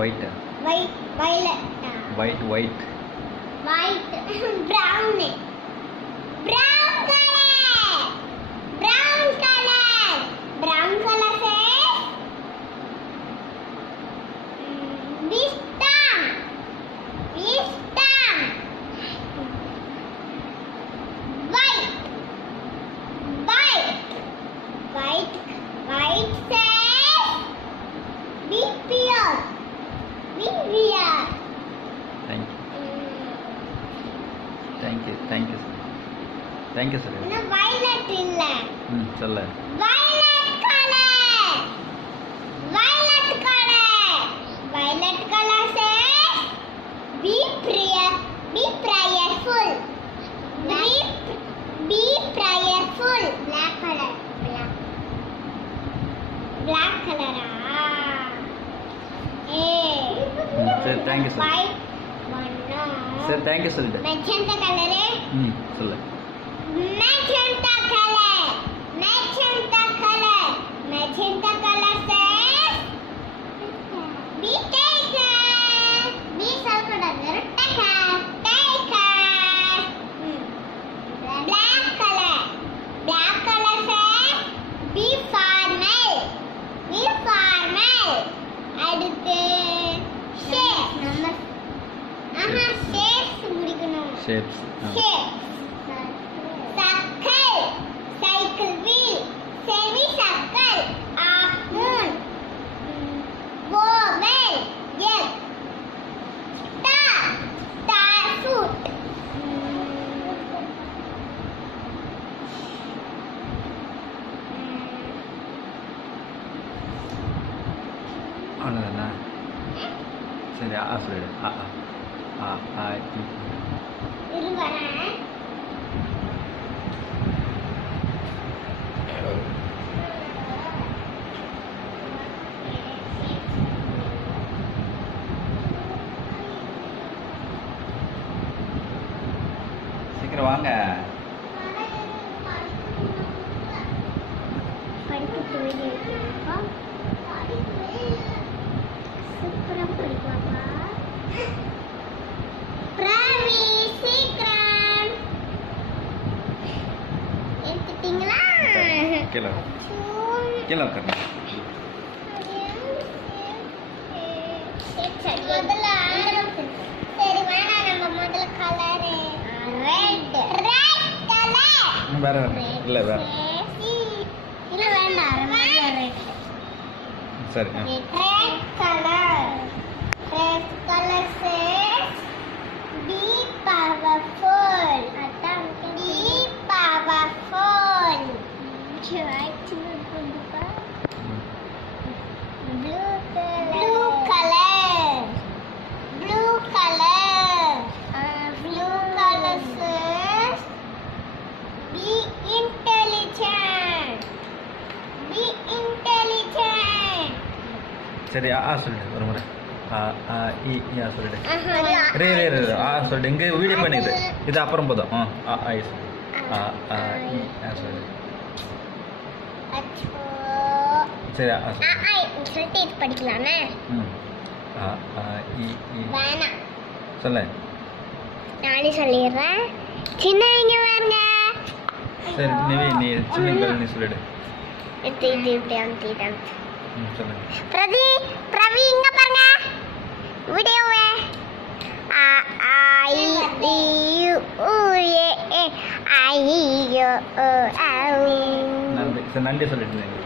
white violet white white brown brown color says wisdom white says be pure thank you sir இன்னும் violet இல்ல சொல்ல violet color says be prayerful black color சரி thank you sir white sir thank you சொல்லிட்டு magenta color சொல்லு magenta color says be taken be salkudadu take care black color says be formal அடுத்து shapes நம்ம shapes முடிக்கணும் shapes cycle wheel semicircle half moon oval egg star fruit அவ்வளோதானா சரி சொல்லிடு இருங்கறேன் சீக்கிரம் வாங்க படிக்கிட்டு வெளியிருக்கா சூப்பரா படிப்பாப்பா பிரவி சீக்கிரம் எடுத்துட்டீங்களா கீழே உட்காருங்க சரி வேணாம் நம்ம முதல்ல கலரு ரெட் கலர் வேற இல்லை வேற இல்ல வேண்டாம் ரெட் சரி red color says be powerful be powerful blue color says be intelligent சரி சொல்லிடு ஒரு முறை சொல்லிடு சொல்லிடு இங்கே வீடியோ பண்ணிது இது அப்புறம் போதும் சொல்லிடு சரி சொல்லிட்டு இது படிக்கலாமே வேணாம் சொல்ல நானே சொல்லிடுறேன் சின்னவங்க பாருங்க சரி நீ சின்ன நீ சொல்லிடு இது இப்படி அமுத்திட்டேன் சொல்லு பிரவி இங்க பாருங்க வீடியோவே நன்றி சொல்லிட்டு